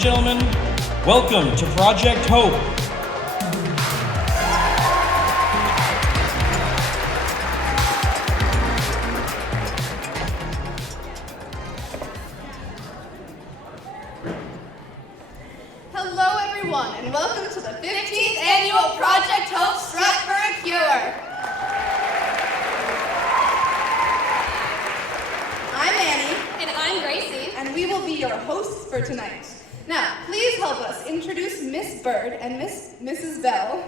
and gentlemen, welcome to Project Hope. Hello everyone, and welcome to the 15th Annual Project Hope Strut for a Cure. I'm Annie. And I'm Gracie. And we will be your hosts for tonight. Now, please help us introduce Miss Bird and Mrs. Bell.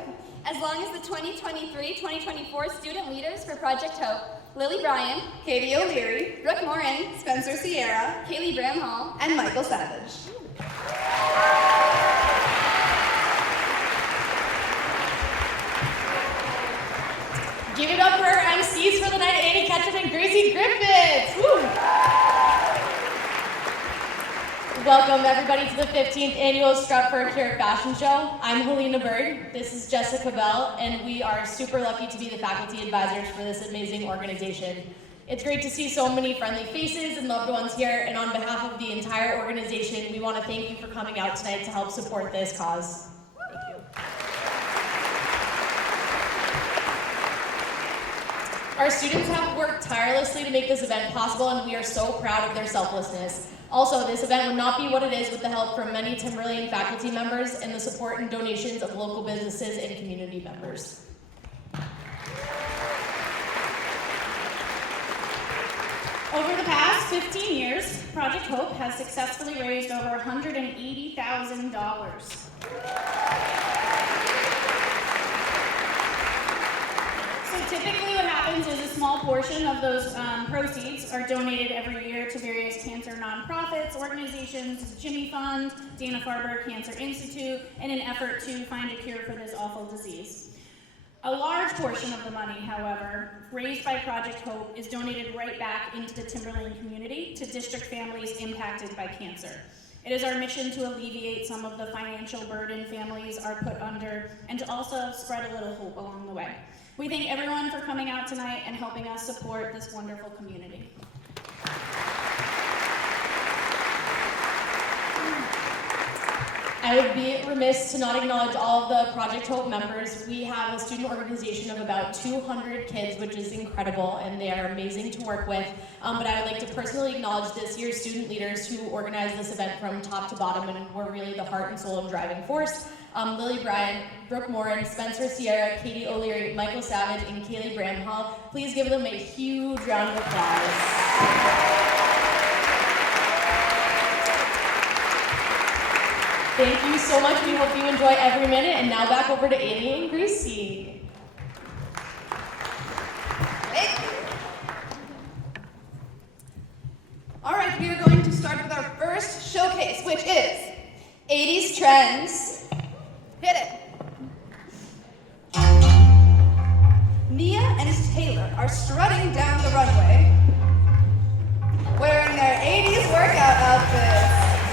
As long as the 2023-2024 student leaders for Project Hope, Lily Bryan, Katie O'Leary, Brooke Morin, Spencer Sierra, Kaylee Bramhall, and Michael Savage. Give it up for our MCs for the night, Annie Ketchum and Gracie Griffiths. Woo! Welcome everybody to the 15th Annual Strut for a Cure Fashion Show. I'm Helena Bird, this is Jessica Bell, and we are super lucky to be the faculty advisors for this amazing organization. It's great to see so many friendly faces and loved ones here, and on behalf of the entire organization, we want to thank you for coming out tonight to help support this cause. Thank you. Our students have worked tirelessly to make this event possible, and we are so proud of their selflessness. Also, this event would not be what it is with the help from many Timberlane faculty members and the support and donations of local businesses and community members. Over the past 15 years, Project Hope has successfully raised over $180,000. So typically what happens is a small portion of those proceeds are donated every year to various cancer nonprofits, organizations, Jimmy Fund, Dana-Farber Cancer Institute, in an effort to find a cure for this awful disease. A large portion of the money, however, raised by Project Hope is donated right back into the Timberlane community to district families impacted by cancer. It is our mission to alleviate some of the financial burden families are put under and to also spread a little hope along the way. We thank everyone for coming out tonight and helping us support this wonderful community. I would be remiss to not acknowledge all of the Project Hope members. We have a student organization of about 200 kids, which is incredible, and they are amazing to work with. But I would like to personally acknowledge this year's student leaders who organized this event from top to bottom and were really the heart and soul and driving force. Lily Bryan, Brooke Morin, Spencer Sierra, Katie O'Leary, Michael Savage, and Kaylee Bramhall. Please give them a huge round of applause. Thank you so much. We hope you enjoy every minute. And now back over to Annie and Gracie. Thank you. All right, we are going to start with our first showcase, which is 80s trends. Hit it. Nia and Taylor are strutting down the runway, wearing their 80s workout outfits.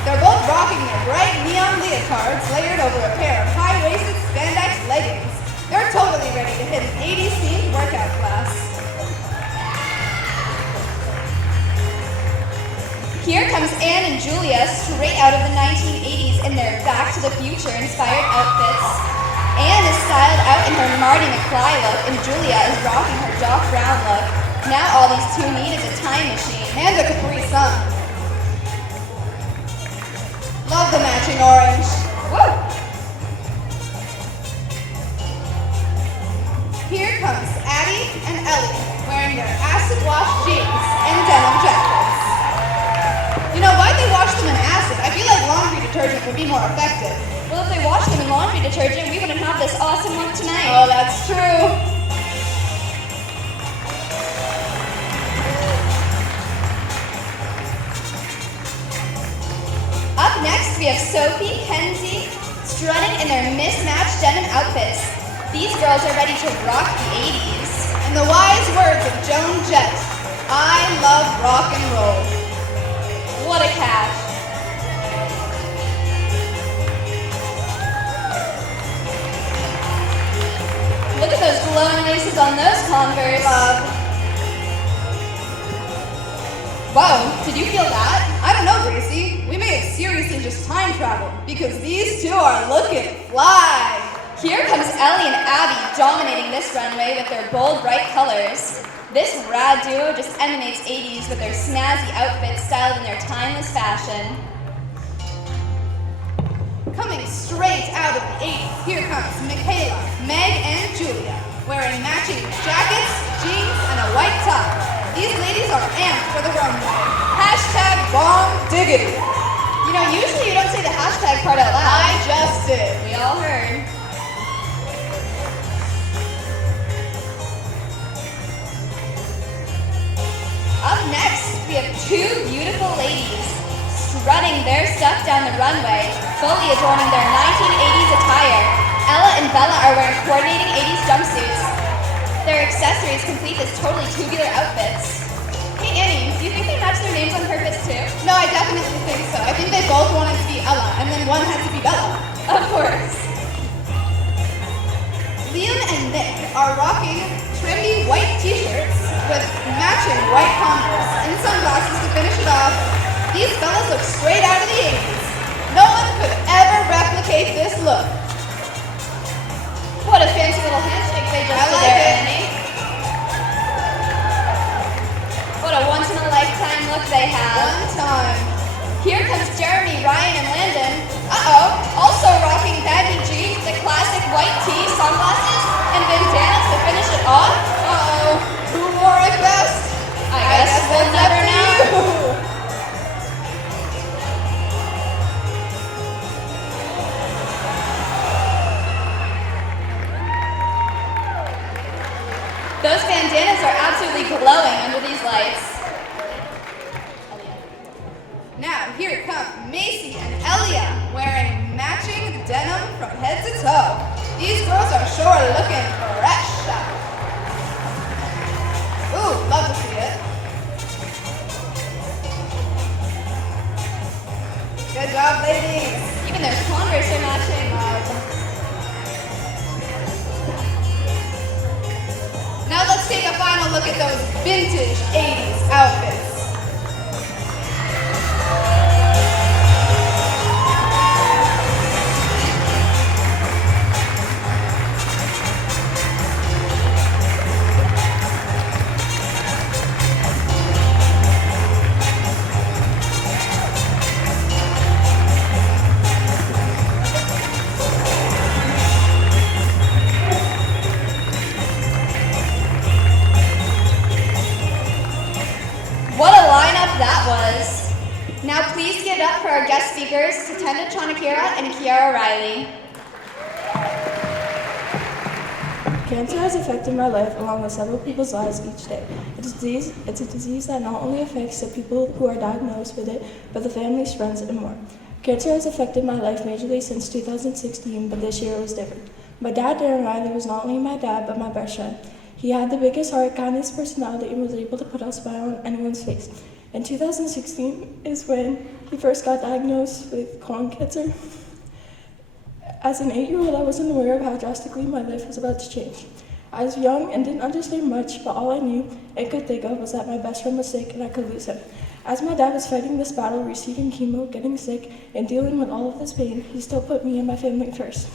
They're both rocking their bright neon leotards layered over a pair of high-waisted spandex leggings. They're totally ready to hit an 80s themed workout class. Here comes Anne and Julia straight out of the 1980s in their Back to the Future inspired outfits. Anne is styled out in her Marty McFly look, and Julia is rocking her Doc Brown look. Now all these two need is a time machine and a Capri Sun. Love the matching orange. Woo! Here comes Addie and Ellie wearing their acid wash jeans and denim jackets. You know, why'd they wash them in acid? I feel like laundry detergent would be more effective. Well, if they washed them in laundry detergent, we wouldn't have this awesome look tonight. Oh, that's true. Up next, we have Sophie, Kenzie, strutting in their mismatched denim outfits. These girls are ready to rock the 80s. In the wise words of Joan Jett, I love rock and roll. What a catch. Look at those glowing laces on those Converse. Whoa, did you feel that? I don't know, Gracie. We may have seriously just time traveled, because these two are looking fly. Here comes Ellie and Abby dominating this runway with their bold, bright colors. This rad duo just emanates 80s with their snazzy outfits styled in their timeless fashion. Coming straight out of the 80s, here comes Michaela, Meg, and Julia, wearing matching jackets, jeans, and a white tie. These ladies are amped for the runway. Hashtag bomb diggity. You know, usually you don't say the hashtag part out loud. I just did. We all heard. Up next, we have two beautiful ladies strutting their stuff down the runway, fully adorning their 1980s attire. Ella and Bella are wearing coordinating 80s jumpsuits. Their accessories complete this totally tubular outfits. Hey Annie, do you think they match their names on purpose too? No, I definitely think so. I think they both wanted to be Ella, and then one had to be Bella. Of course. Liam and Nick are rocking trendy white t-shirts with matching white Converse and sunglasses to finish it off. These fellas look straight out of the 80s. No one could ever replicate this look. What a fancy little handshake they just I did like there, it. Annie. What a once-in-a-lifetime look they have. One time. Here comes Jeremy, Ryan, and Landon. Also rocking baggy jeans, the classic white tee, sunglasses, and bandanas to finish it off. Who wore it best? I guess we'll never know. Those bandanas are absolutely glowing under these lights. Now, here come Macy and Elia wearing matching denim from head to toe. These girls are sure looking fresh. Ooh, love to see it. Good job, ladies. Even their Converse are matching. Now let's take a final look at those vintage 80s outfits. What a lineup that was. Now please give it up for our guest speakers, Tatenda Chanakira and Kiara Riley. Cancer has affected my life along with several people's lives each day. It's a disease that not only affects the people who are diagnosed with it, but the families, friends, and more. Cancer has affected my life majorly since 2016, but this year it was different. My dad, Darren Riley, was not only my dad, but my best friend. He had the biggest heart, kindest personality, and was able to put a smile on anyone's face. In 2016 is when he first got diagnosed with colon cancer. As an 8-year-old, I wasn't aware of how drastically my life was about to change. I was young and didn't understand much, but all I knew and could think of was that my best friend was sick and I could lose him. As my dad was fighting this battle, receiving chemo, getting sick, and dealing with all of this pain, he still put me and my family first.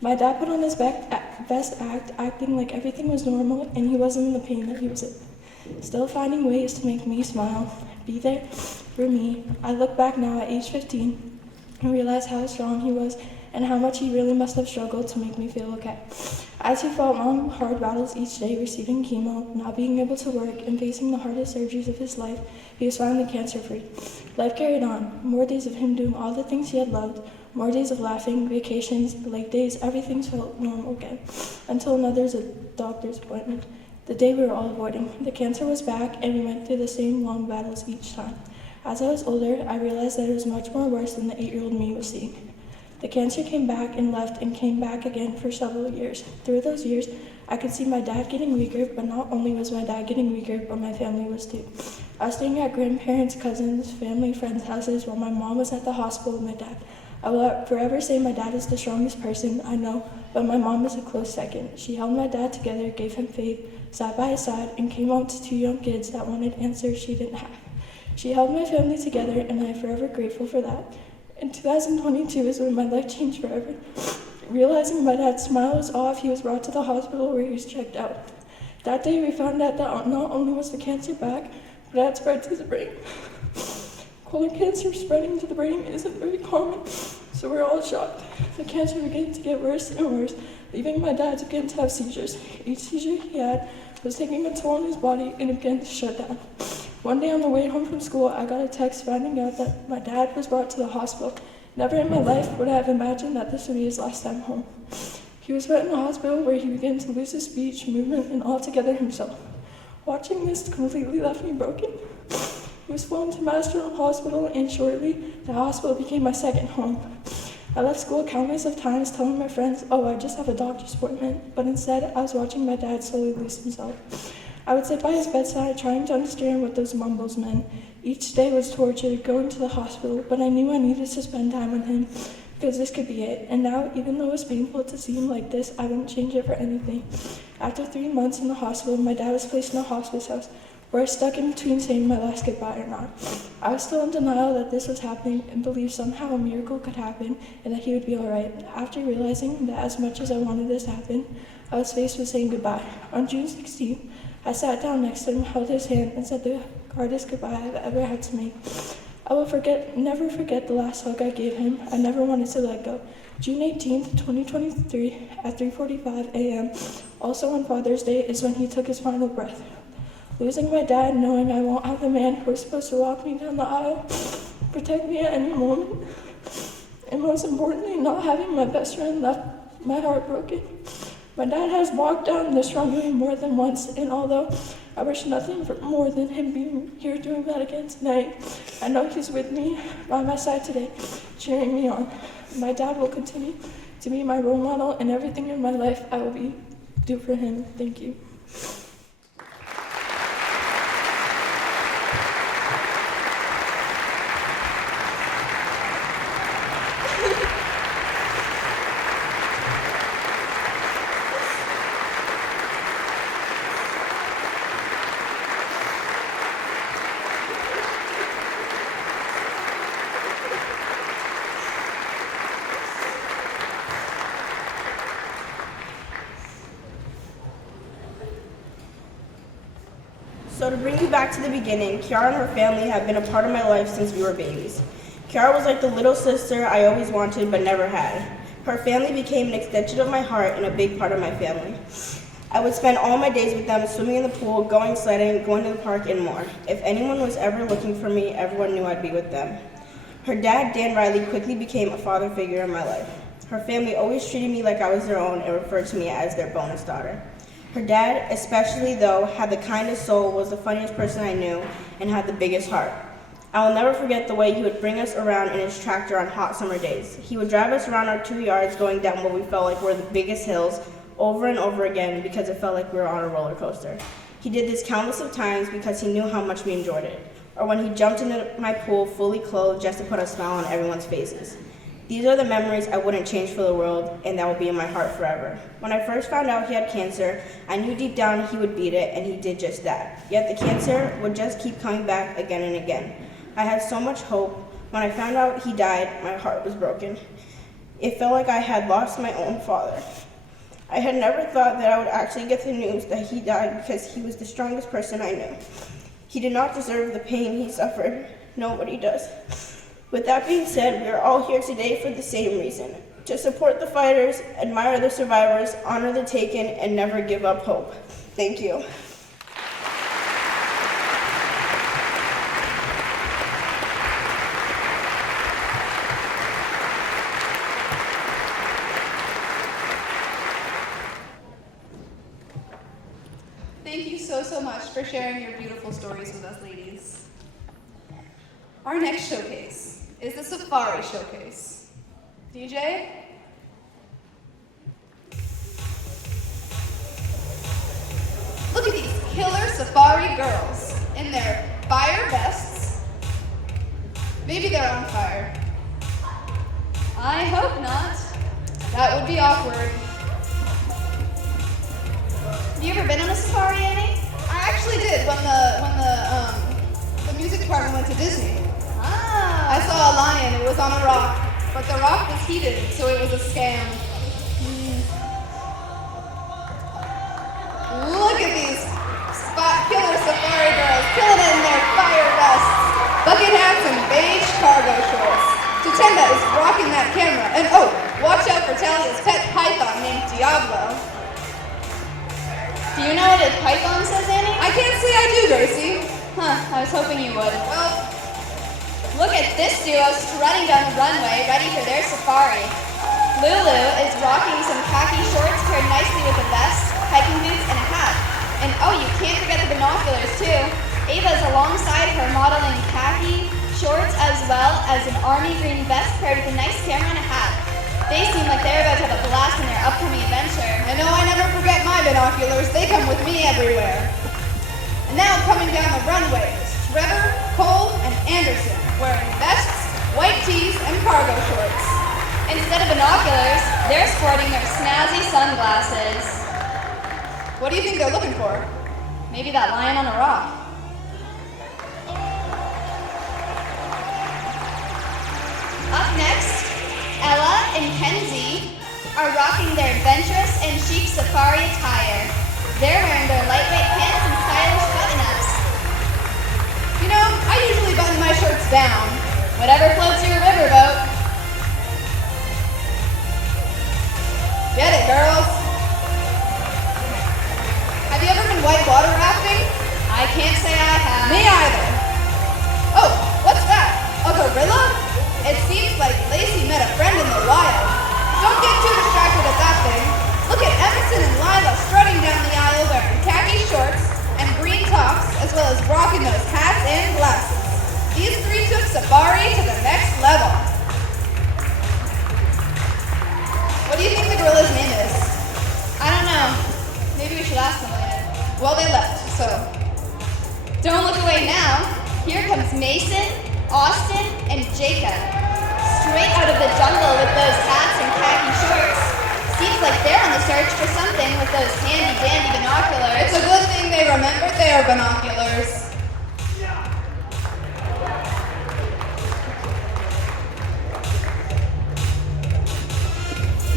My dad put on his best act, acting like everything was normal and he wasn't in the pain that he was in. Still finding ways to make me smile, be there for me. I look back now at age 15 and realize how strong he was and how much he really must have struggled to make me feel okay. As he fought long, hard battles each day, receiving chemo, not being able to work, and facing the hardest surgeries of his life, he was finally cancer-free. Life carried on. More days of him doing all the things he had loved, more days of laughing, vacations, lake days, everything felt normal again. Until another doctor's appointment. The day we were all avoiding. The cancer was back, and we went through the same long battles each time. As I was older, I realized that it was much more worse than the 8-year-old me was seeing. The cancer came back and left and came back again for several years. Through those years, I could see my dad getting weaker, but not only was my dad getting weaker, but my family was too. I was staying at grandparents, cousins, family, friends' houses while my mom was at the hospital with my dad. I will forever say my dad is the strongest person I know, but my mom is a close second. She held my dad together, gave him faith, sat by his side, and came home to 2 young kids that wanted answers she didn't have. She held my family together, and I am forever grateful for that. In 2022 is when my life changed forever. Realizing my dad's smile was off, he was brought to the hospital where he was checked out. That day we found out that not only was the cancer back, but it had spread to the brain. Colon cancer spreading to the brain isn't very common, so we're all shocked. The cancer began to get worse and worse, leaving my dad to begin to have seizures. Each seizure he had was taking a toll on his body, and it began to shut down. One day on the way home from school, I got a text finding out that my dad was brought to the hospital. Never in my life would I have imagined that this would be his last time home. He was put in the hospital where he began to lose his speech, movement, and altogether himself. Watching this completely left me broken. He was flown to Mass General Hospital, and shortly, the hospital became my second home. I left school countless of times telling my friends, oh, I just have a doctor's appointment, but instead I was watching my dad slowly lose himself. I would sit by his bedside trying to understand what those mumbles meant. Each day was torture, going to the hospital, but I knew I needed to spend time with him because this could be it. And now, even though it was painful to see him like this, I wouldn't change it for anything. After 3 months in the hospital, my dad was placed in a hospice house where I stuck in between saying my last goodbye or not. I was still in denial that this was happening and believed somehow a miracle could happen and that he would be all right. After realizing that as much as I wanted this to happen, I was faced with saying goodbye. On June 16th, I sat down next to him, held his hand, and said the hardest goodbye I've ever had to make. I will never forget the last hug I gave him. I never wanted to let go. June 18th, 2023, at 3:45 a.m., also on Father's Day, is when he took his final breath. Losing my dad, knowing I won't have the man who was supposed to walk me down the aisle, protect me at any moment, and most importantly, not having my best friend left my heart broken. My dad has walked down this runway more than once, and although I wish nothing more than him being here doing that again tonight, I know he's with me, by my side today, cheering me on. My dad will continue to be my role model, and everything in my life I will do for him. Thank you. So to bring you back to the beginning, Kiara and her family have been a part of my life since we were babies. Kiara was like the little sister I always wanted but never had. Her family became an extension of my heart and a big part of my family. I would spend all my days with them, swimming in the pool, going sledding, going to the park, and more. If anyone was ever looking for me, everyone knew I'd be with them. Her dad, Dan Riley, quickly became a father figure in my life. Her family always treated me like I was their own and referred to me as their bonus daughter. Her dad, especially though, had the kindest soul, was the funniest person I knew, and had the biggest heart. I will never forget the way he would bring us around in his tractor on hot summer days. He would drive us around our 2 yards going down what we felt like were the biggest hills over and over again because it felt like we were on a roller coaster. He did this countless of times because he knew how much we enjoyed it. Or when he jumped into my pool fully clothed just to put a smile on everyone's faces. These are the memories I wouldn't change for the world, and that will be in my heart forever. When I first found out he had cancer, I knew deep down he would beat it, and he did just that. Yet the cancer would just keep coming back again and again. I had so much hope. When I found out he died, my heart was broken. It felt like I had lost my own father. I had never thought that I would actually get the news that he died because he was the strongest person I knew. He did not deserve the pain he suffered. Nobody does. With that being said, we are all here today for the same reason. To support the fighters, admire the survivors, honor the taken, and never give up hope. Thank you. Thank you so much for sharing your beautiful stories with us, ladies. Our next showcase is the Safari Showcase. DJ? Look at these killer safari girls in their fire vests. Maybe they're on fire. I hope not. That would be awkward. Have you ever been on a safari, Annie? I actually did when the music department went to Disney. Ah. I saw a lion. It was on a rock, but the rock was heated, so it was a scam. Look at these killer safari girls killing it in their fire vests, bucket hats, and beige cargo shorts. Tutenda is rocking that camera, and oh, watch out for Talia's pet python named Diablo. Do you know what a python says, Annie? I can't say I do, Gracie. Huh, I was hoping you would. Well, Look at this duo strutting down the runway, ready for their safari. Lulu is rocking some khaki shorts paired nicely with a vest, hiking boots, and a hat. And oh, you can't forget the binoculars too. Ava's alongside her modeling khaki shorts as well as an army green vest paired with a nice camera and a hat. They seem like they're about to have a blast in their upcoming adventure. I know I never forget my binoculars. They come with me everywhere. And now coming down the runway is Trevor, Cole, and Anderson, wearing vests, white tees, and cargo shorts. Instead of binoculars, they're sporting their snazzy sunglasses. What do you think they're looking for? Maybe that lion on a rock. Up next, Ella and Kenzie are rocking their adventurous and chic safari attire. They're wearing their lightweight pants and stylish button-ups. You know, I usually button my shirts down. Whatever floats your riverboat. Get it, girls? Have you ever been whitewater rafting? I can't say I have. Me either. Oh, what's that? A gorilla? It seems like Lacey met a friend in the wild. Don't get too distracted at that thing. Look at Emerson and Lila strutting down the aisle wearing khaki shorts and green tops, as well as rocking those hats and glasses. These three took safari to the next level. What do you think the gorilla's name is? I don't know. Maybe we should ask them later. Well, they left, so. Don't look away now. Here comes Mason, Austin, and Jacob. Straight out of the jungle with those hats and khaki shorts. Seems like they're on the search for something with those handy-dandy binoculars. It's a good thing they remembered their binoculars.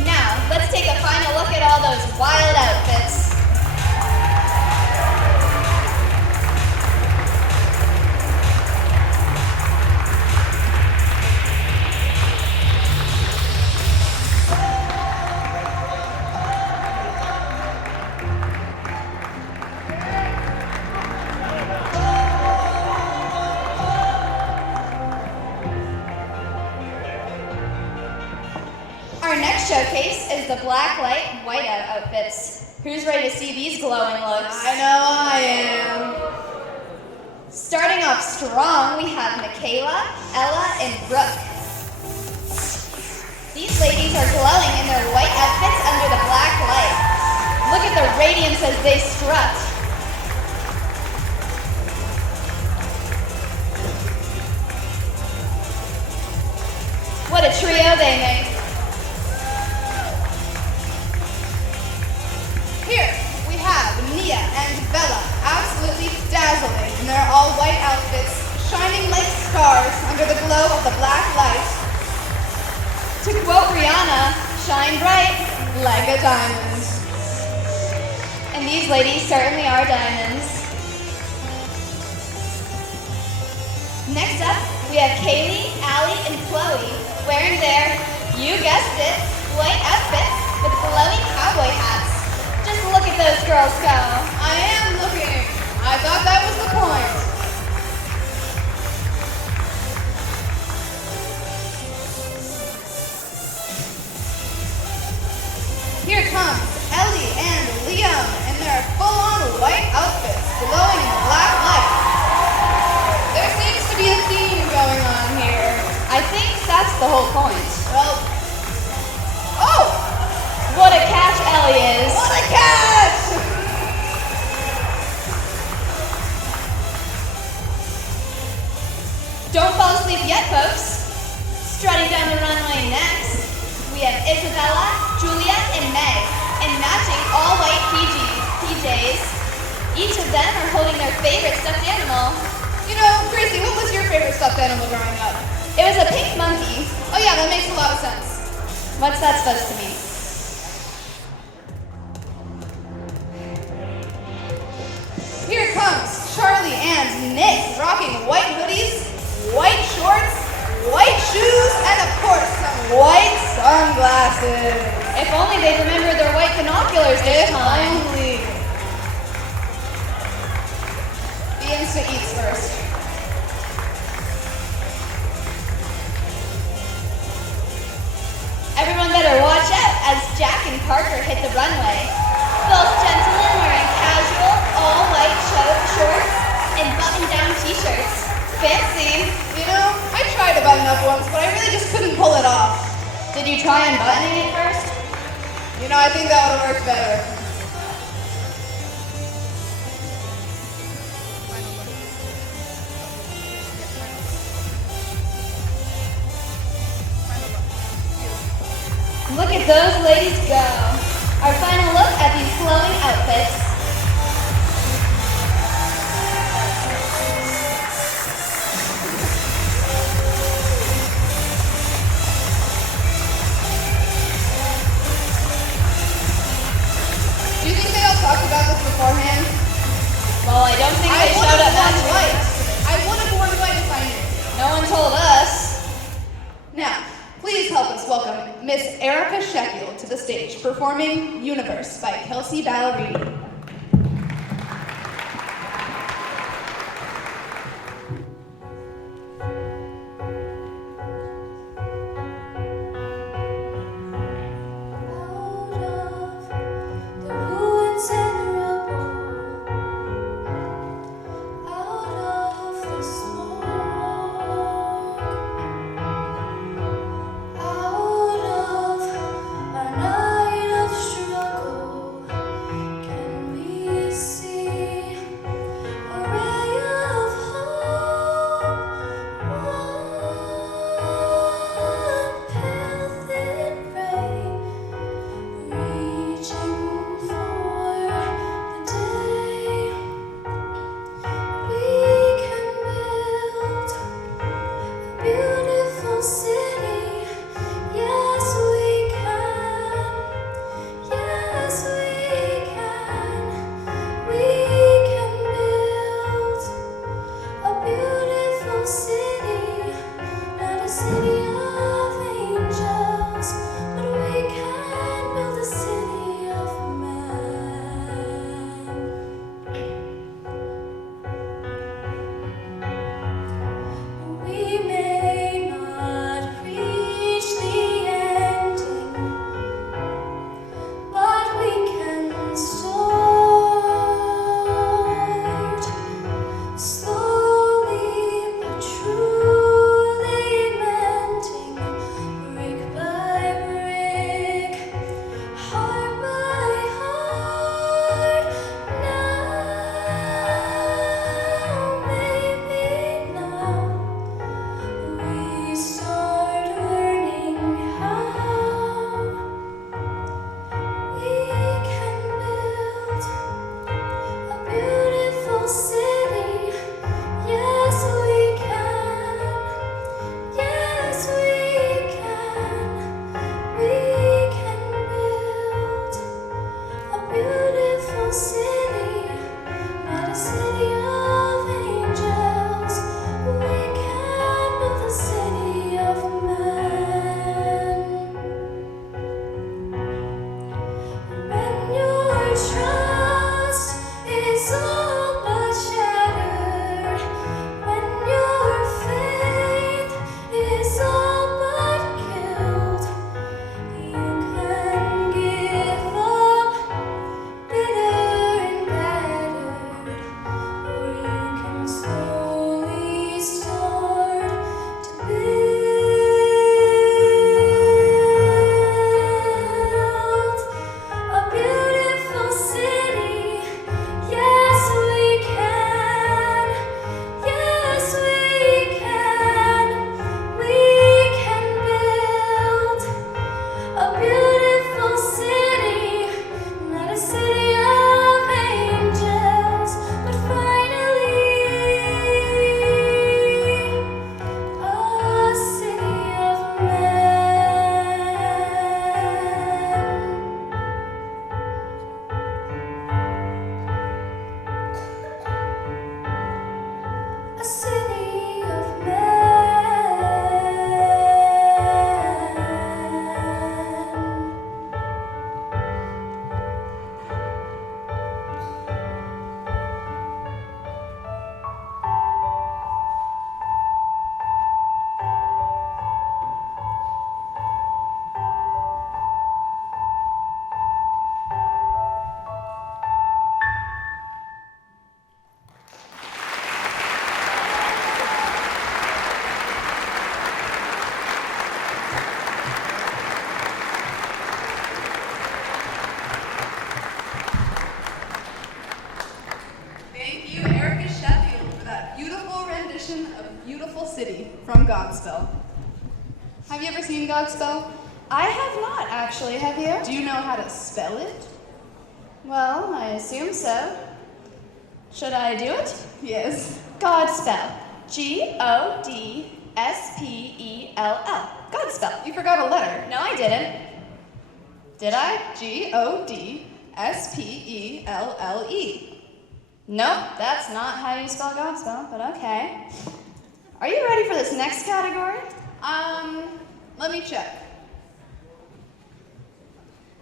Now, let's take a final look at all those wild outfits. Our next showcase is the black light whiteout outfits. Who's ready to see these glowing looks? I know I am. Starting off strong, we have Michaela, Ella, and Brooke. These ladies are glowing in their white outfits under the black light. Look at the radiance as they strut. What a trio they make. Here, we have Nia and Bella, absolutely dazzling in their all-white outfits, shining like stars under the glow of the black light. To quote Rihanna, shine bright. Like a diamond. And these ladies certainly are diamonds. Next up, we have Kaylee, Allie, and Chloe wearing their, you guessed it, white outfits with glowing cowboy hats. Just look at those girls go. I am looking. I thought that was the point. Here comes Ellie and Liam in their full-on white outfits, glowing in the black light. There seems to be a theme going on here. I think that's the whole point. Well, oh! What a catch Ellie is. What a catch! Don't fall asleep yet, folks. Strutting down the runway next, we have Isabella, Julia, and Meg, in matching all-white PJs. Each of them are holding their favorite stuffed animal. You know, Gracie, what was your favorite stuffed animal growing up? It was a pink monkey. Oh yeah, that makes a lot of sense. What's that supposed to mean? Here comes Charlie and Nick, rocking white hoodies, white shorts, white shoes, and of course some white sunglasses. If only they'd remember their white binoculars this If time. only. The Insta eats first. Everyone better watch out as Jack and Parker hit the runway. Both gentlemen wearing casual, all-white shorts and button-down t-shirts. Fancy. You know, I tried to button up once, but I really just couldn't pull it off. Did you try unbuttoning it first? You know, I think that would have worked better. Look at those ladies go. Our final look at these flowing outfits. Do you think they all talked about this beforehand? Well, I don't think they would showed have up worn matching. white. I would have worn white if I knew. No one told us. Now, please help us welcome Miss Erica Sheffield to the stage, performing Universe by Kelsey Ballerini. Out of a night of struggle, can using Godspell? I have not, actually. Have you? Do you know how to spell it? Well, I assume so. Should I do it? Yes. Godspell. Godspell. Godspell. You forgot a letter. No, I didn't. Did I? Godspelle. Nope, that's not how you spell Godspell, but okay. Are you ready for this next category? Let me check.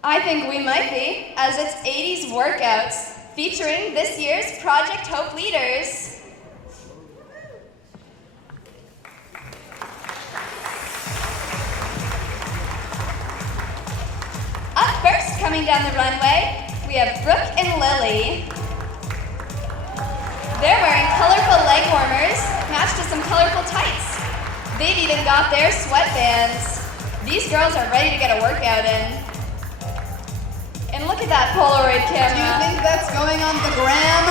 I think we might be, as it's 80s workouts, featuring this year's Project Hope leaders. Up first, coming down the runway, we have Brooke and Lily. They're wearing colorful leg warmers, matched to some colorful tights. They've even got their sweatbands. These girls are ready to get a workout in. And look at that Polaroid camera. Do you think that's going on the gram?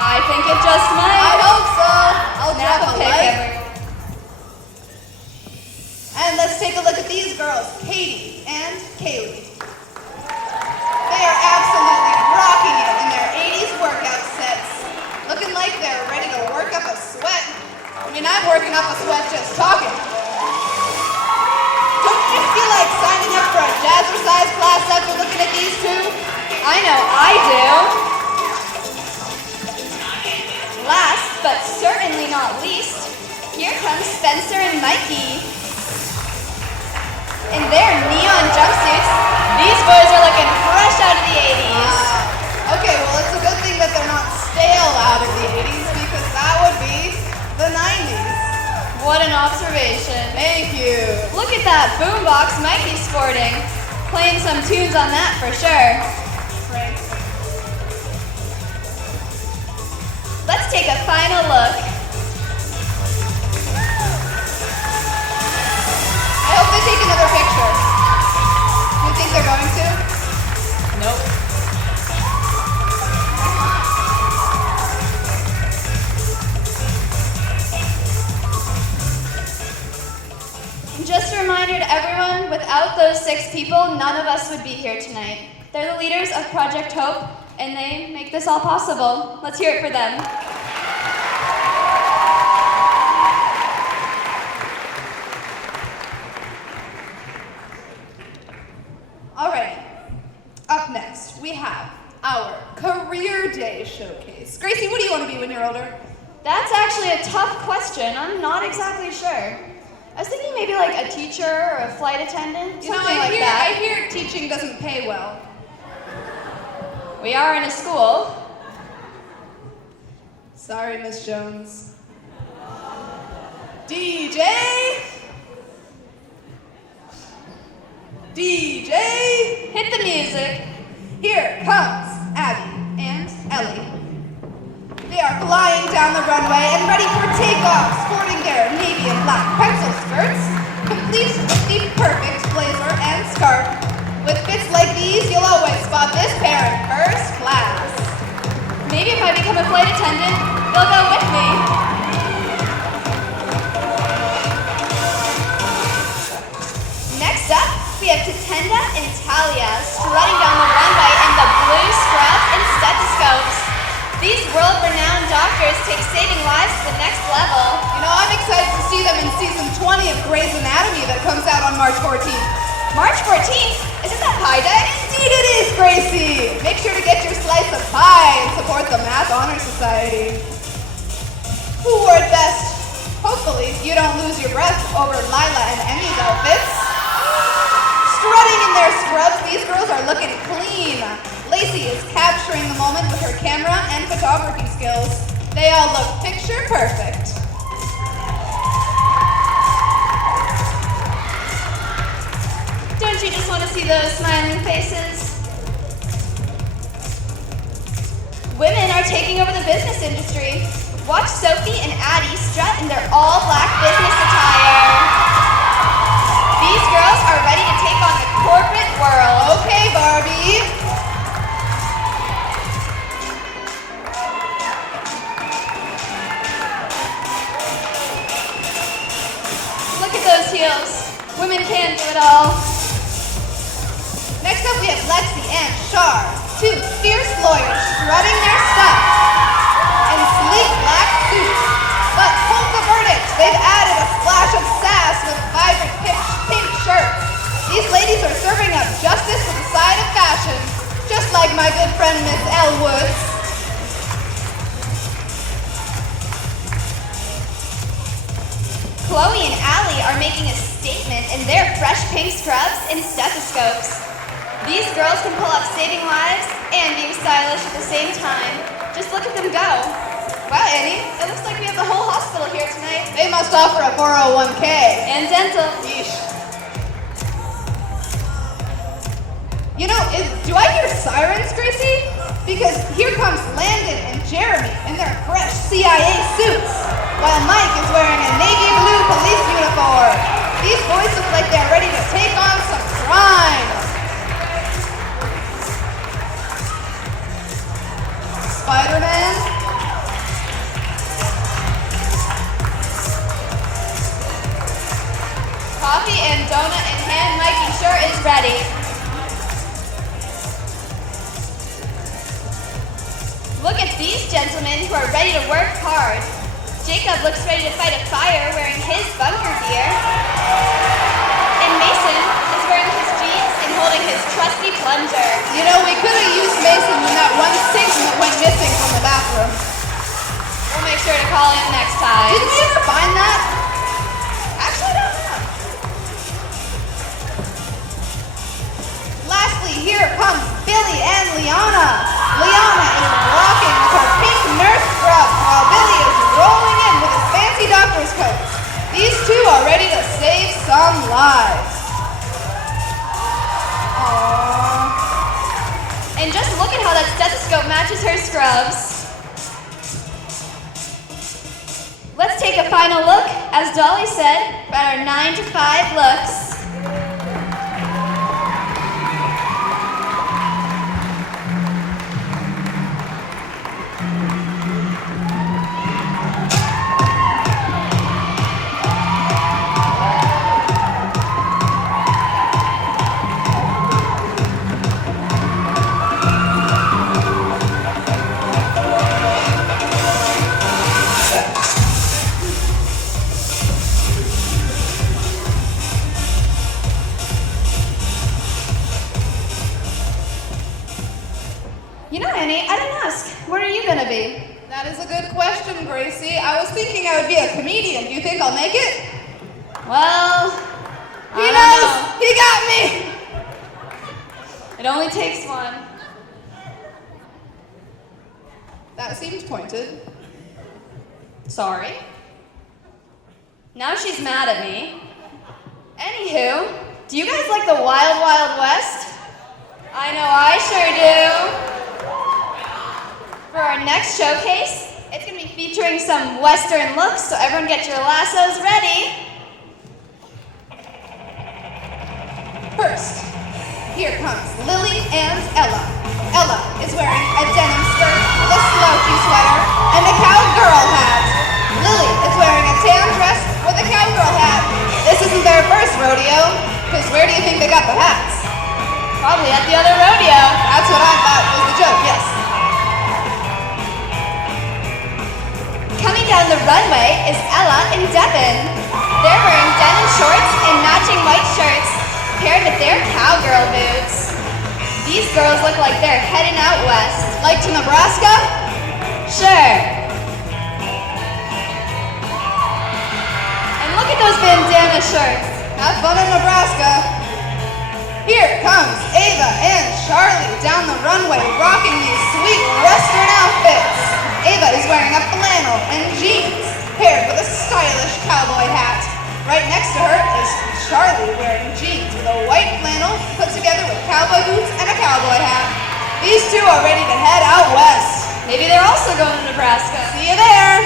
I think it just might. I hope so. I'll Snap drop a pic, like. Amber. And let's take a look at these girls, Katie and Kaylee. They are absolutely rocking it in their 80s workout sets. Looking like they're ready to work up a sweat. I mean, I'm working up a sweat just talking. Don't you feel like signing up for a jazzercise class after looking at these two? I know I do. Last, but certainly not least, here comes Spencer and Mikey. In their neon jumpsuits, these boys are looking fresh out of the 80s. Okay, well, it's a good thing that they're not stale out of the 80s because that would be the 90s. What an observation. Thank you. Look at that boombox Mikey's sporting. Playing some tunes on that for sure. Right. Let's take a final look. I hope they take another picture. You think they're going to? Nope. Just a reminder to everyone, without those 6 people, none of us would be here tonight. They're the leaders of Project Hope, and they make this all possible. Let's hear it for them. Alrighty. Up next, we have our Career Day Showcase. Gracie, what do you want to be when you're older? That's actually a tough question. I'm not exactly sure. I was thinking maybe like a teacher or a flight attendant, You know, something like I that. hear teaching doesn't pay well. We are in a school. Sorry, Miss Jones. DJ! Hit the music. Here comes Abby and Ellie. They are flying down the runway and ready for takeoff, sporting their navy and black pencil skirts, complete with the perfect blazer and scarf. With fits like these, you'll always spot this pair in first class. Maybe if I become a flight attendant, they'll go with me. Next up, we have Tatenda and Talia strutting down the runway in the blue scrubs and stethoscopes. These world-renowned doctors take saving lives to the next level. You know, I'm excited to see them in season 20 of Grey's Anatomy that comes out on March 14th. March 14th? Isn't that Pie Day? Indeed it is, Gracie! Make sure to get your slice of pie and support the Math Honor Society. Who wore it best? Hopefully, you don't lose your breath over Lila and Emmy's outfits. Strutting in their scrubs, these girls are looking clean. Lacey is capturing the moment with her camera and photography skills. They all look picture perfect. Don't you just want to see those smiling faces? Women are taking over the business industry. Watch Sophie and Addie strut in their all-black business attire. These girls are ready to take on the corporate world. Okay, Barbie. Look at those heels. Women can't my good friend Miss Elwood. Chloe and Allie are making a statement in their fresh pink scrubs and stethoscopes. These girls can pull off saving lives and being stylish at the same time. Just look at them go. Wow, Annie, It looks like we have the whole hospital here tonight. they must offer a 401k. And dental. Yeesh. You know, do I hear sirens, Gracie? Because here comes Landon and Jeremy in their fresh CIA suits, while Mike is wearing a navy blue police uniform. These boys look like they're ready to take on some crime. Spider-Man? Coffee and donut in hand, Mikey sure is ready. Look at these gentlemen who are ready to work hard. Jacob looks ready to fight a fire wearing his bunker gear. And Mason is wearing his jeans and holding his trusty plunger. You know, we could have used Mason when that one statement went missing from the bathroom. We'll make sure to call him next time. Didn't we ever find that? Actually, I don't know. Lastly, here comes Billy and Liana. Liana is rocking with her pink nurse scrubs while Billy is rolling in with his fancy doctor's coat. These two are ready to save some lives. Aww. And just look at how that stethoscope matches her scrubs. Let's take a final look, as Dolly said, at our 9 to 5 looks. You know, Annie, I didn't ask. What are you gonna be? That is a good question, Gracie. I was thinking I would be a comedian. Do you think I'll make it? Well, He knows! He got me! it only takes one. That seemed pointed. Sorry. Now she's mad at me. Anywho, do you guys like the Wild Wild West? I know I sure do. For our next showcase, it's going to be featuring some Western looks, so everyone get your lassos ready. First, here comes Lily and Ella. Ella is wearing a denim skirt with a slouchy sweater and a cowgirl hat. Lily is wearing a tan dress with a cowgirl hat. This isn't their first rodeo, because where do you think they got the hats? Probably at the other rodeo. That's what I thought was the joke, yes. Coming down the runway is Ella and Devin. They're wearing denim shorts and matching white shirts, paired with their cowgirl boots. These girls look like they're heading out west. Like to Nebraska? Sure. And look at those bandana shirts. Have fun in Nebraska. Here comes Ava and Charlie down the runway rocking these sweet Western outfits. Ava is wearing a flannel and jeans paired with a stylish cowboy hat. Right next to her is Charlie wearing jeans with a white flannel put together with cowboy boots and a cowboy hat. These two are ready to head out west. Maybe they're also going to Nebraska. See you there.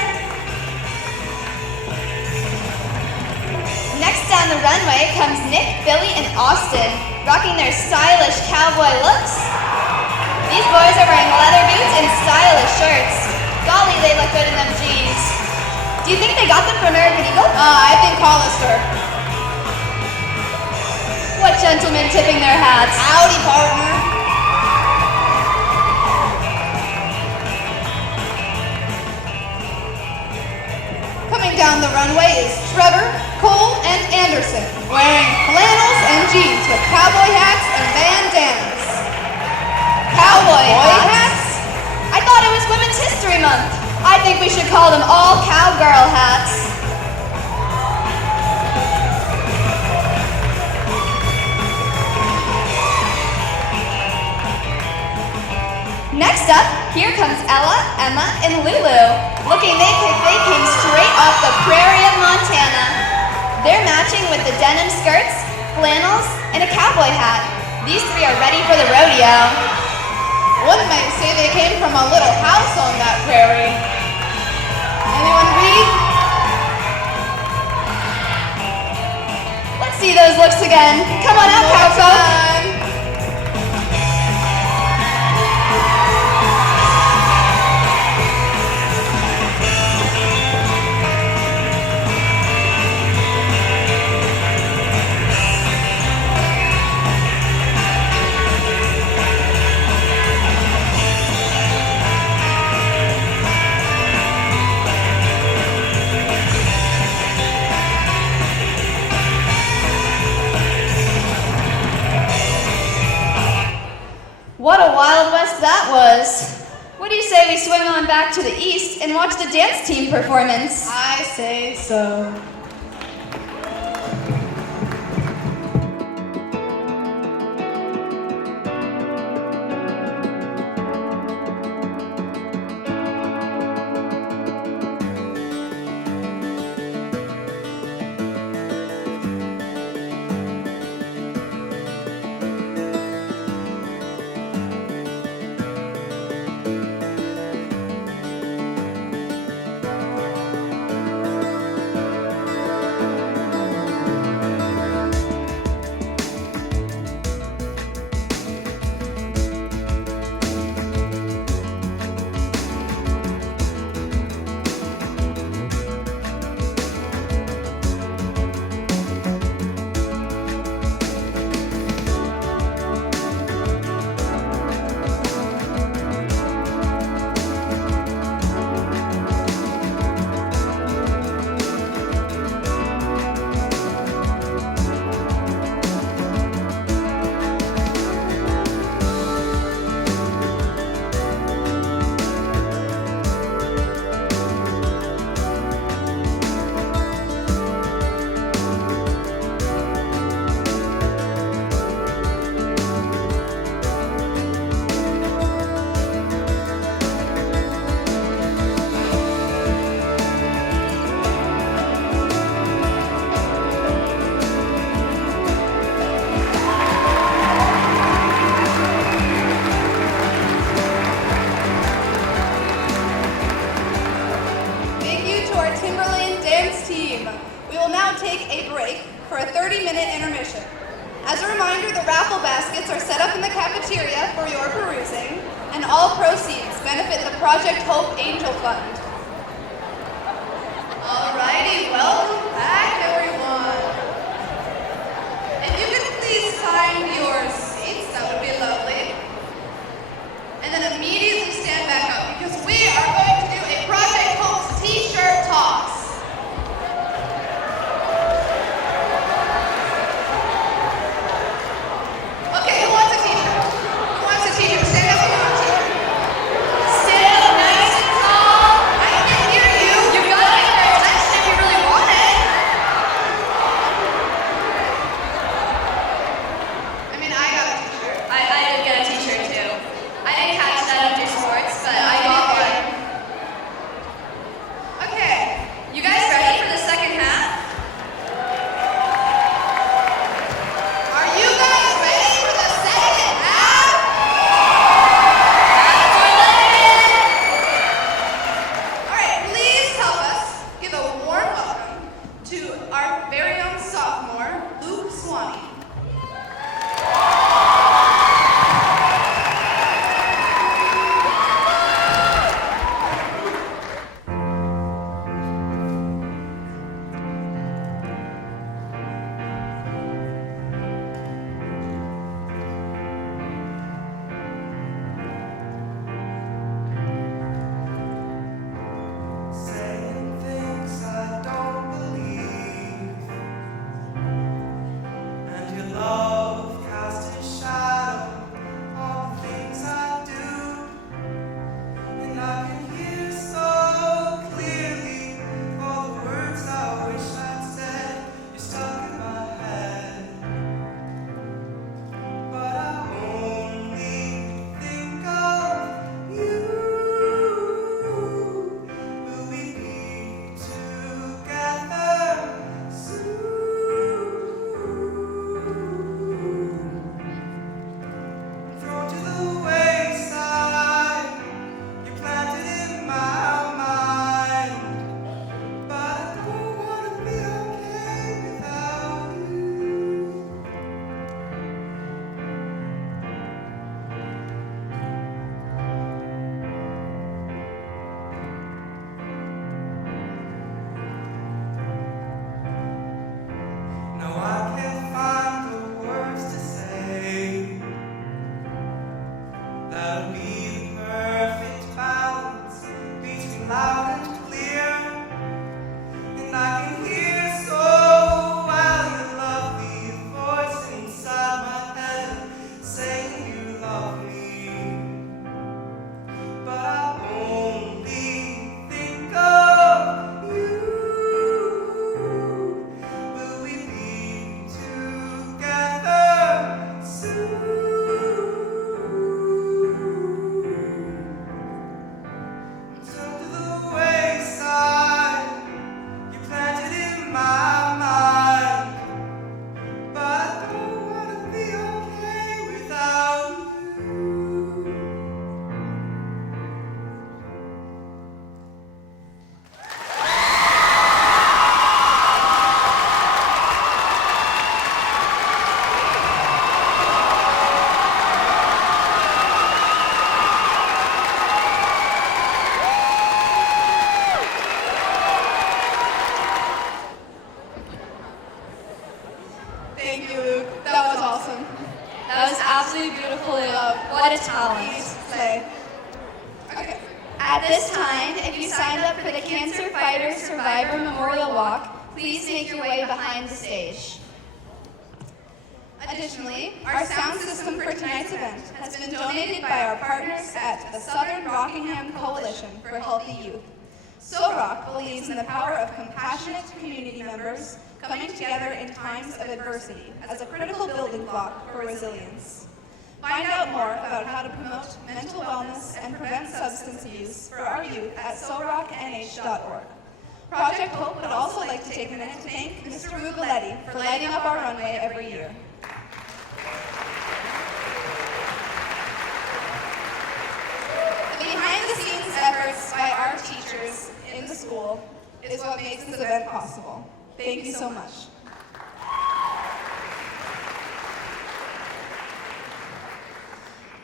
Next down the runway comes Nick, Billy, and Austin, rocking their stylish cowboy looks. These boys are wearing leather boots and stylish shirts. Golly, they look good in them jeans. Do you think they got them from American Eagle? I think Hollister. What gentlemen tipping their hats? Howdy, partner. Coming down the runway is Trevor, Cole, and Anderson, wearing flannels and jeans with cowboy hats and bandanas. Cowboy call them all cowgirl hats. Next up, here comes Ella, Emma, and Lulu. Looking they came straight off the prairie of Montana. They're matching with the denim skirts, flannels, and a cowboy hat. These three are ready for the rodeo. One might say they came from a little house on that prairie. Anyone read? Let's see those looks again. Come on out, cowfolk. What a Wild West that was. What do you say we swing on back to the east and watch the dance team performance? I say so. take a break for a 30-minute intermission. As a reminder, the raffle baskets are set up in the cafeteria for your perusing, and all proceeds benefit the Project Hope Angel Fund. Alrighty, welcome back, everyone. If you could please find your seats, that would be lovely. And then immediately stand back up, because we are going to do a Project Hope's t-shirt toss. Okay, who wants a t-shirt? Who wants a t-shirt? Stand up if you want a t-shirt. Stand up nice and tall. I can hear you. You got it there. Next time you really want it. absolutely beautiful. What a talent. Play. Okay. At this time, if you signed up for the Cancer Fighter Survivor Memorial Walk, please make your way behind the stage. Additionally, our sound system for tonight's event has been donated by our partners at the Southern Rockingham Coalition for Healthy Youth. SOROC believes in the power of compassionate community members coming together in times of adversity as a critical building block for resilience. Find out more about how to promote mental wellness and prevent substance abuse for our youth at sorocnh.org. Project Hope would also like to take a minute to thank Mr. Rugaletti for lighting up our runway every year. The behind-the-scenes efforts by our teachers in the school is what makes this event possible. Thank you so much.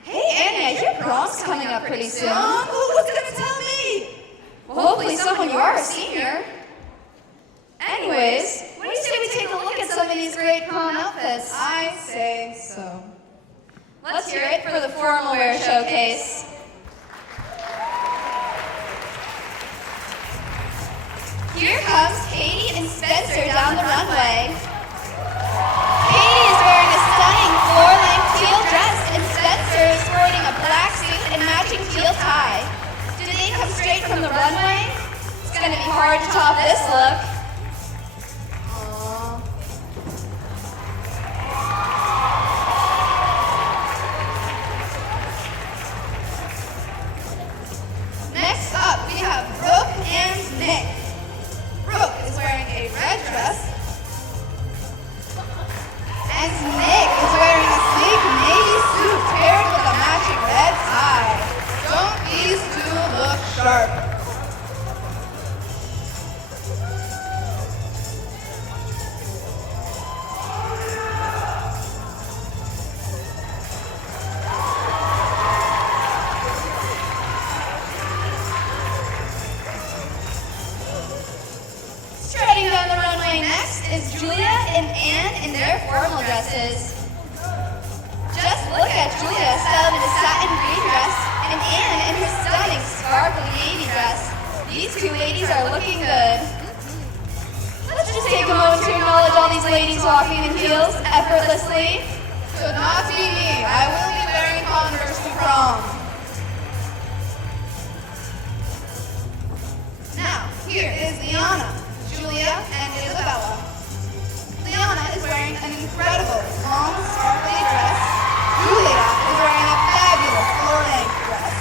Hey, Annie, I hear prom's coming up pretty soon. Who's gonna tell me? Well, hopefully someone you are a senior. Anyways, what do you say we take a look at some of these great prom outfits? I say so. Let's hear it for the formal wear showcase. Here comes Katie and Spencer down the runway. Katie is wearing a stunning floor-length teal dress, and Spencer is sporting a black suit and matching teal tie. Did they come straight from the runway? It's gonna be hard to top this look. Next up, we have Brooke and Nick. Brooke is wearing a red dress, and Nick is wearing a sleek navy suit paired with a matching red tie. Don't these two look sharp? Strutting down the runway next is Julia and Anne in their formal dresses. Just look at Julia styled in a satin green dress and Anne in her stunning sparkly navy dress. These two ladies are looking good. Let's just take a moment to acknowledge all these ladies walking in heels effortlessly. Could not be me. I will be wearing Converse to prom. Now, here is Liana, Julia, and Isabella. Liana is wearing an incredible long, sparkly dress. Julia is wearing a fabulous floor-length dress.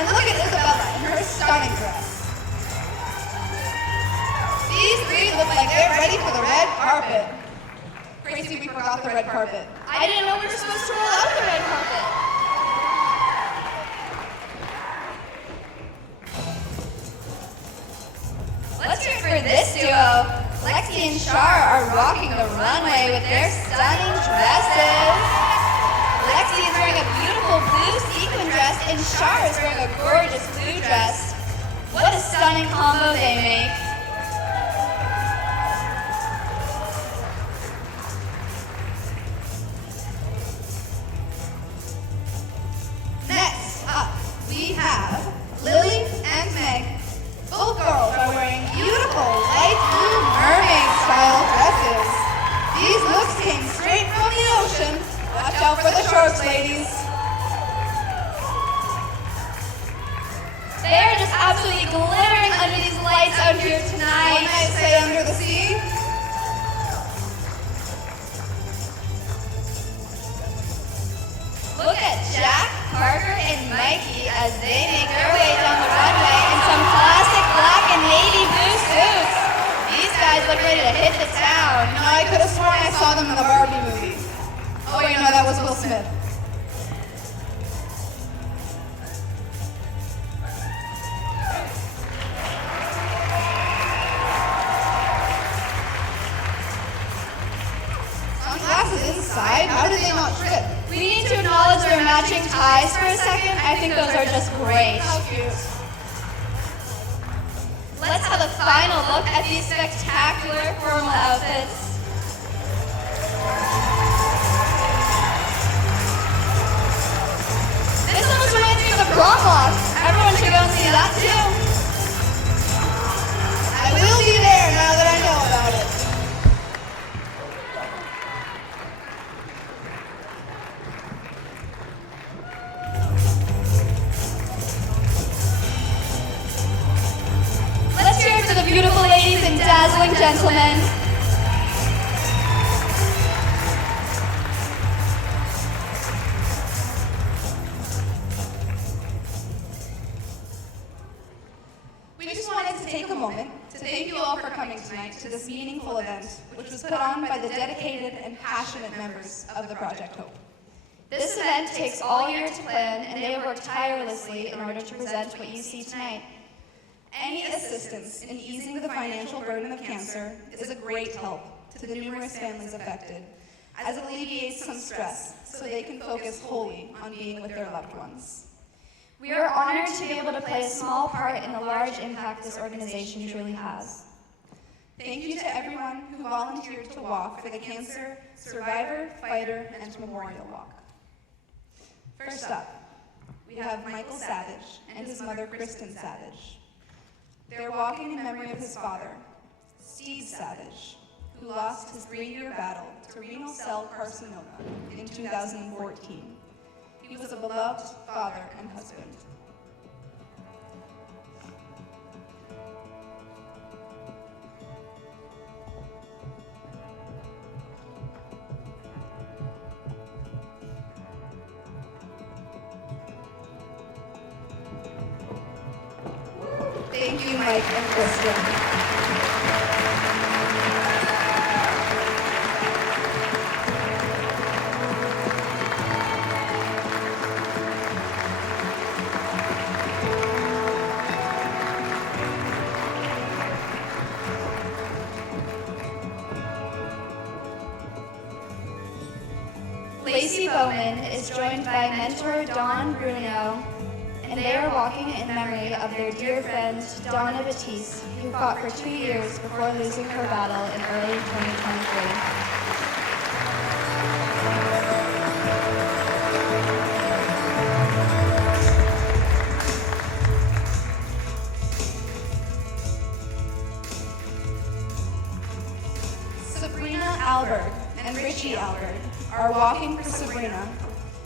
And look at Isabella in her stunning dress. These three look like they're ready for the red carpet. Crazy we forgot the red carpet. I didn't know we were supposed to roll out the red carpet. Let's hear it for this duo. Lexi and Shar are rocking the runway with their stunning dresses. Lexi is wearing a beautiful blue sequin dress and Shar is wearing a gorgeous blue dress. What a stunning combo they make. Next up, we have Lily and Meg. Both girls are wearing beautiful light blue mermaid-style dresses. These looks came straight from the ocean. Watch out for the shorts, ladies. They are just absolutely glittering under these lights out here One tonight. might say under the sea. Look at Jack, Parker, and Mikey as they make their way down the runway in some classic black and navy blue suits. These guys look ready to hit the town. No, I could have sworn I saw them in the Barbie movie. Oh wait, no, that was Will Smith. Sunglasses inside? How did they not trip? We need to acknowledge their matching ties for a second. I think those are just great. How cute. Let's have a final look at these spectacular formal outfits. crosswalk. Everyone should go and see that too. I will be there now that I know about it. Let's hear it for the beautiful ladies and dazzling gentlemen. We just wanted to take a moment to thank you all for coming tonight to this meaningful event, which was put on by the dedicated and passionate members of the Project Hope. This event takes all year to plan, and they have worked tirelessly in order to present what you see tonight. Any assistance in easing the financial burden of cancer is a great help to the numerous families affected, as it alleviates some stress so they can focus wholly on being with their loved ones. We are honored to be able to play a small part in the large impact this organization truly has. Thank you to everyone who volunteered to walk for the Cancer Survivor, Fighter, and Memorial Walk. First up, we have Michael Savage and his mother, Kristen Savage. They're walking in memory of his father, Steve Savage, who lost his 3-year battle to renal cell carcinoma in 2014. He was a beloved father and husband. Thank you, Mike and Kristen. Lacey Bowman is joined by mentor Dawn Bruno, and they are walking in memory of their dear friend Donna Batiste, who fought for 2 years before losing her battle in early 2023. Sabrina Albert and Richie Albert are walking for Sabrina,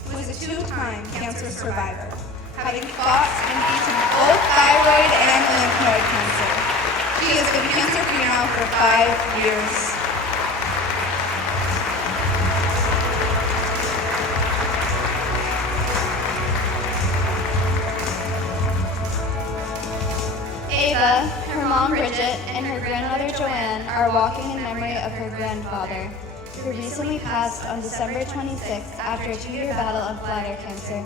who is a 2-time cancer survivor, having fought and beaten both thyroid and lymph node cancer. She has been cancer-free now for 5 years. Ava, her mom Bridget, and her grandmother Joanne are walking in memory of her grandfather, who recently passed on December 26th after a 2-year battle of bladder cancer.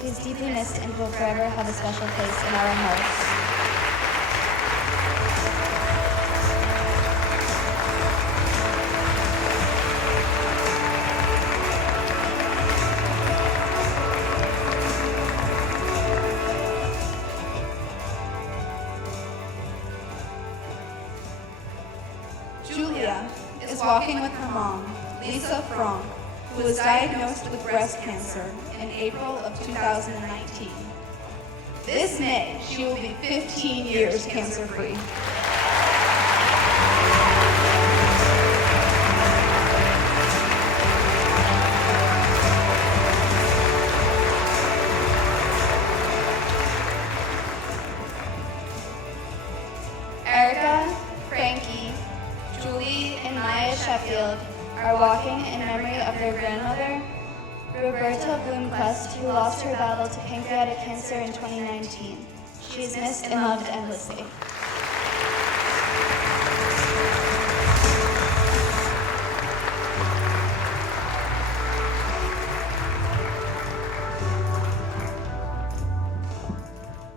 He is deeply missed and will forever have a special place in our hearts. Julia is walking with her mom, Lisa Franck, who was diagnosed with breast cancer in April of 2019. This May, she will be 15 years cancer-free. Erica, Frankie, Julie, and Maya Sheffield are walking in memory of their grandmother, Roberta Bloomquist, who lost her battle to pancreatic cancer in 2019. She is missed and loved endlessly.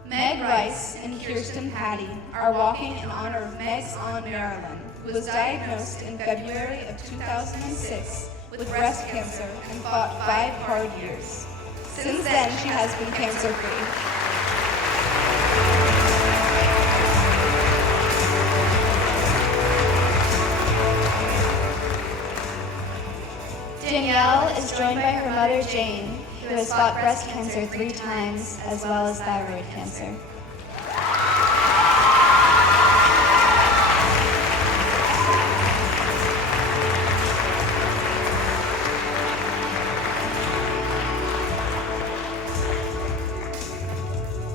Meg Rice and Kirsten Patty are walking in honor of Meg's aunt Marilyn, who was diagnosed in February of 2006 with breast cancer and fought 5 hard years. Since then, she has been cancer-free. Danielle is joined by her mother Jane, who has fought breast cancer 3 times, as well as thyroid cancer.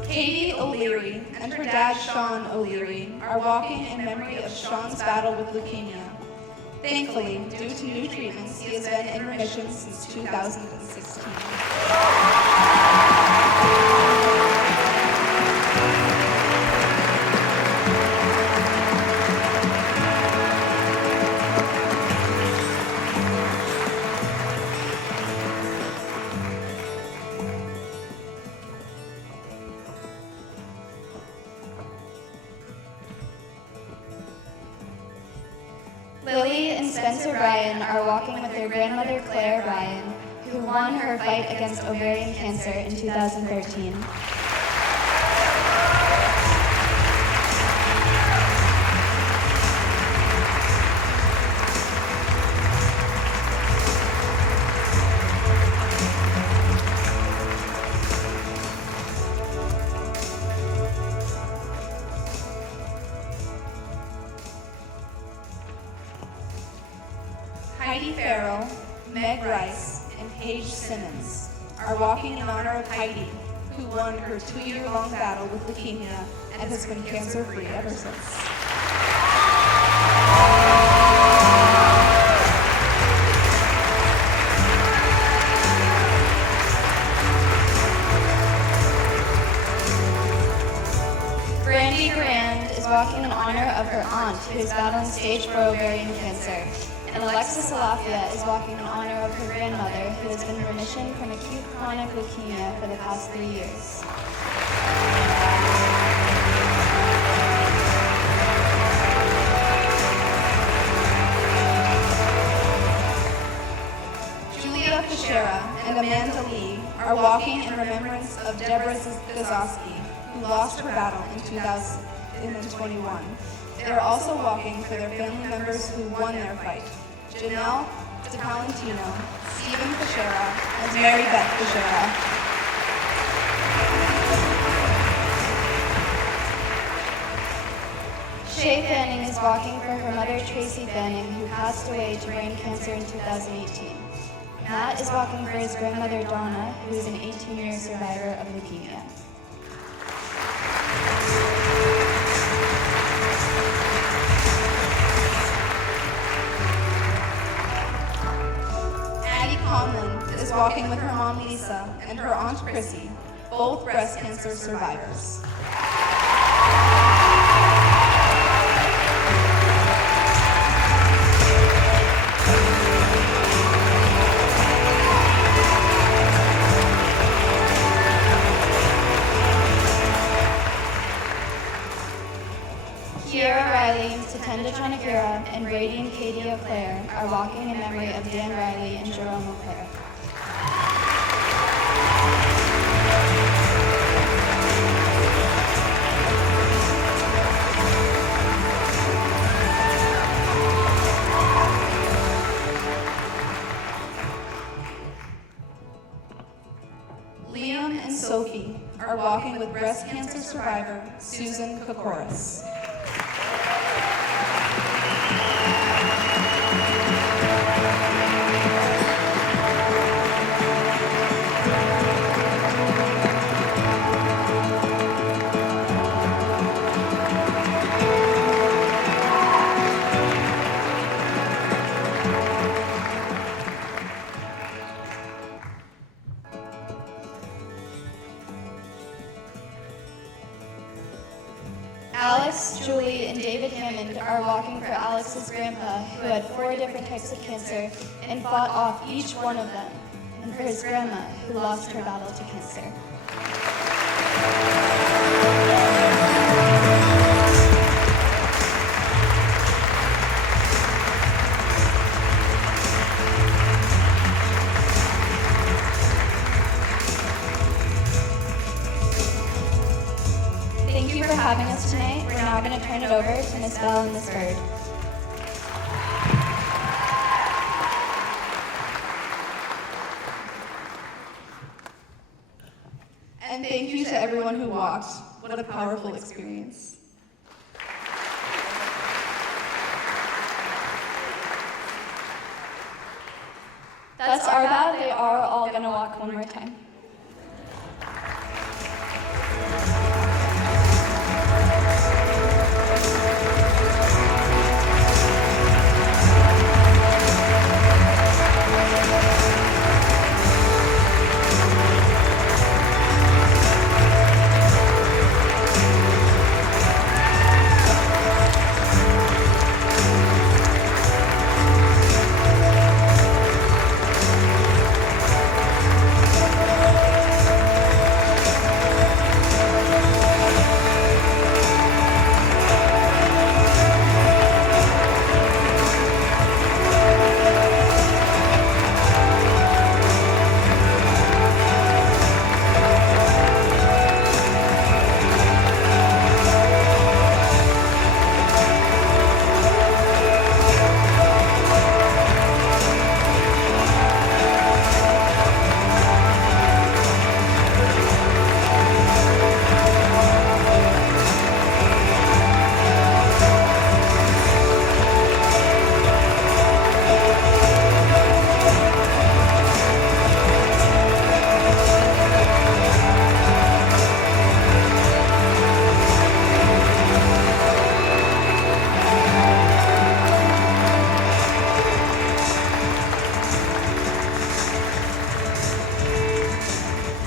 Katie O'Leary and her dad, Sean O'Leary, are walking in memory of Sean's battle with leukemia. Thankfully, due to new treatments, he has been in remission since 2016. Lily and Spencer Ryan are walking with their grandmother Claire Ryan, who won her fight against ovarian cancer in 2013. Heidi Farrell, Meg Rice, and Paige Simmons are walking in honor of Heidi, who won her 2-year-long battle with leukemia and has been cancer-free ever since. Brandy Grand is walking in honor of her aunt, who is battling stage 4 ovarian cancer. And Alexis Alafia is walking in honor of her grandmother, who has been in remission from acute chronic leukemia for the past 3 years. Julia Fischera and Amanda Lee are walking in remembrance of Deborah Gazowski, who lost her battle in 2021. They are also walking for their family members who won their fight: Janelle DePalantino, Stephen Fischera, and Mary Beth Fischera. Shay Fanning is walking for her mother Tracy Fanning, who passed away to brain cancer in 2018. Matt is walking for his grandmother Donna, who is an 18-year survivor of leukemia. Conlon is walking with her mom Lisa and her aunt Chrissy, both breast cancer survivors. Kiera Riley, Tatenda Chanakura, and Brady and Katie O'Clair are walking in memory of Dan Riley and Jerome O'Clair. Liam and Sophie are walking with breast cancer survivor Susan Kokoris. Alex, Julie, and David Hammond are walking for Alex's grandpa, who had 4 different types of cancer and fought off each one of them, and for his grandma, who lost her battle to cancer. Thank you for having us tonight. We're now going to turn it over to Miss Bell and Miss Bird. And thank you to everyone who walked. What a powerful experience. That's our bow. They are all gonna walk one more time.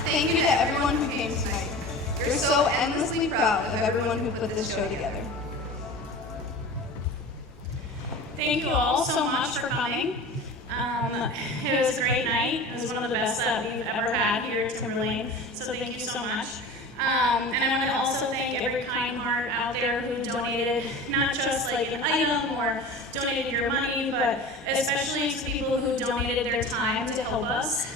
Thank you to everyone who came tonight. We're so endlessly proud of everyone who put this show together. Thank you all so much for coming. It was a great night. It was one of the best that we've ever had here at Timberlane, so thank you so much. And I want to also thank every kind heart out there who donated, not just like an item or donated your money, but especially to people who donated their time to help us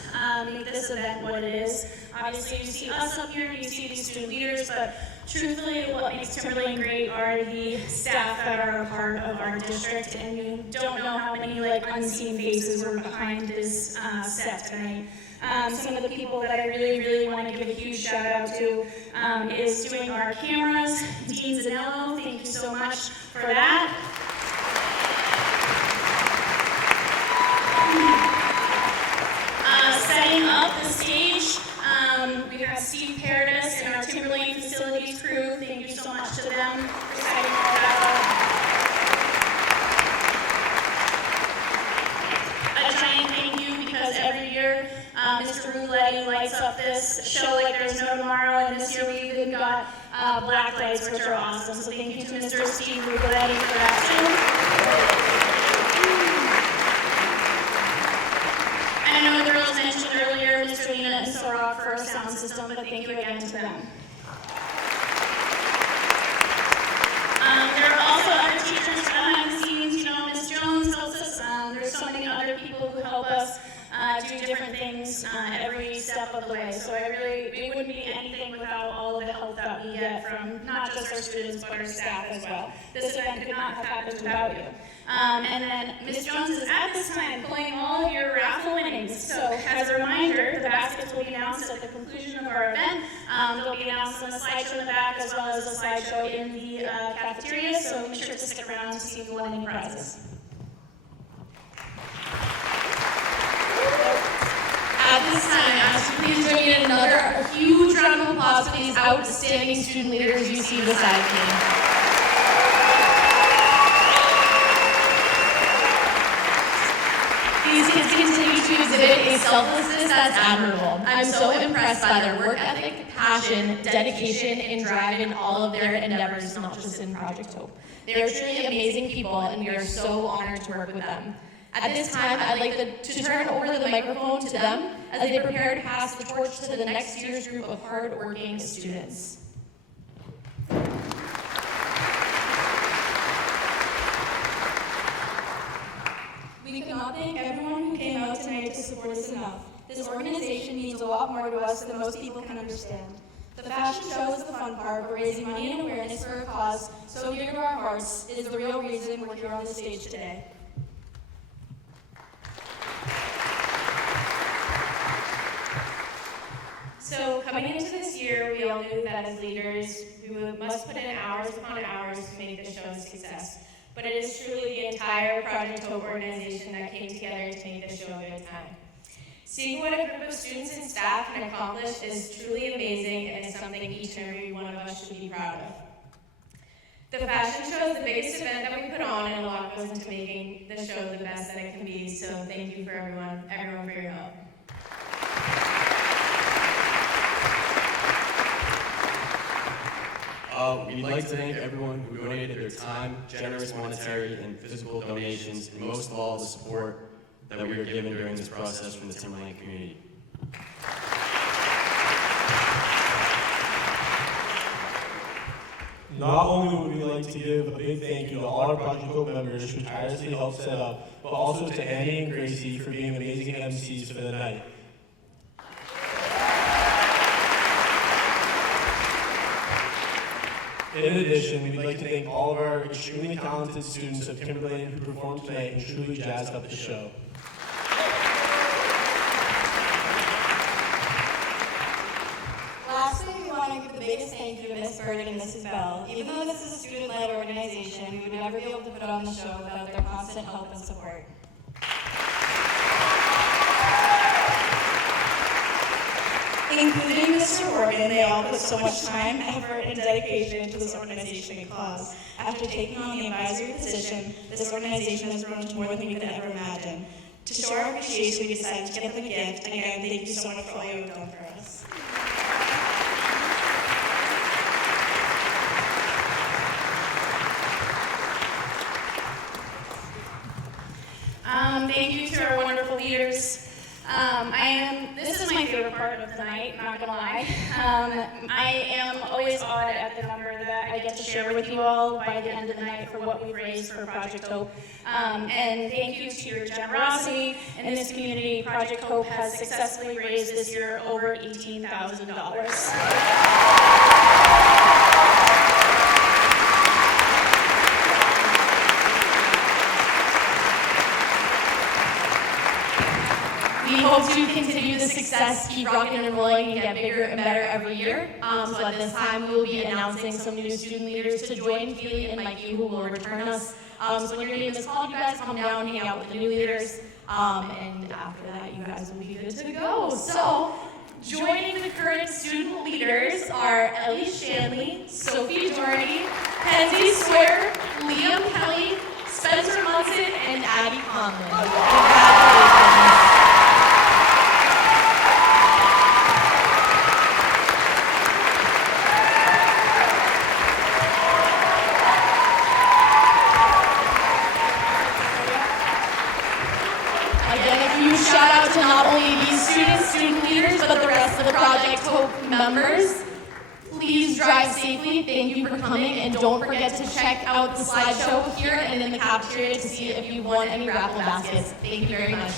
make this event what it is. Obviously, you see us up here, you see these student leaders, but truthfully, what makes Timberlane great are the staff that are a part of our district, and you don't know how many like unseen faces were behind this set tonight. Some of the people that I really want to give a huge shout out to is doing our cameras. Dean Zanello, thank you so much for that. Setting up the stage, we have Steve Paradis and our Timberlane facilities crew. Thank you so much to them for setting all that up. A giant thank you because every year Mr. Rouletti lights up this show like there's no tomorrow, and this year we even got black lights, which are awesome. So thank you to Mr. Steve Rouletti for that too. I know the girls mentioned earlier, Mr. Lena and Sorok for our sound system, but thank you again to them. There are also other teachers behind the scenes. You know, Ms. Jones helps us. There's so many other people who help us do different things every step of the way. So it wouldn't be anything without all of the help that we get from not just our students, but our staff as well. This event could not have happened without you. And then Ms. Jones is at this time pulling all of your raffle winnings. So as a reminder, the baskets will be announced at the conclusion of our event. They'll be announced on the slideshow in the back as well as a slideshow in the cafeteria. So make sure to stick around to see if you won any prizes. At this time, I ask you please bring in another huge round of applause for these outstanding student leaders you see beside me. These kids continue to exhibit a selflessness that's admirable. I'm so impressed by their work ethic, passion, dedication, and drive in all of their endeavors, not just in Project Hope. They are truly amazing people, and we are so honored to work with them. At this time, I'd like to turn over the microphone to them as they prepare to pass the torch to the next year's group of hard-working students. We cannot thank everyone who came out tonight to support us enough. This organization means a lot more to us than most people can understand. The fashion show is the fun part, but raising money and awareness for a cause so dear to our hearts is the real reason we're here on the stage today. So coming into this year, we all knew that as leaders, we must put in hours upon hours to make the show a success. But it is truly the entire Project Hope organization that came together to make the show a good time. Seeing what a group of students and staff can accomplish is truly amazing and is something each and every one of us should be proud of. The fashion show is the biggest event that we put on, and a lot goes into making the show the best that it can be, so thank you for everyone for your help. We'd like to thank everyone who donated their time, generous monetary and physical donations, and most of all, the support that we were given during this process from the Timberland community. Not only would we like to give a big thank you to all our Project Hope members who tirelessly helped set up, but also to Andy and Gracie for being amazing MCs for the night. In addition, we'd like to thank all of our extremely talented students of Timberland who performed tonight and truly jazzed up the show. Lastly, we want to give the biggest thank you to Miss Bird and Mrs. Bell. Even though this is a student-led organization, we would never be able to put on the show without their constant help and support. Including Mr. Morgan, they all put so much time, effort, and dedication into this organization and cause. After taking on the advisory position, this organization has grown to more than we could ever imagine. To show our appreciation, we decided to get them a gift. Again, thank you so much for all you've done for us. Thank you to our wonderful leaders. This is my favorite part of the night, not gonna lie. I am always awed at the number that I get to share with you all by the end of the night for what we've raised for Project Hope. And thank you to your generosity in this community. Project Hope has successfully raised this year over $18,000. We hope to continue the success, keep rocking and rolling, and get bigger and better every year. So at this time, we will be announcing some new student leaders to join Keely and Mikey, who will return us. So when your name is called, you guys come down, hang out with the new leaders, and after that, you guys will be good to go. So joining the current student leaders are Ellie Shanley, Sophie Doherty, Kenzie Sawyer, Liam Kelly, Spencer Munson, and Addie Conlon. Congratulations. Shout out to not only these students, student leaders, but the rest of the Project Hope members. Please drive safely. Thank you for coming, and don't forget to check out the slideshow here and in the cafeteria to see if you won any raffle baskets. Thank you very much.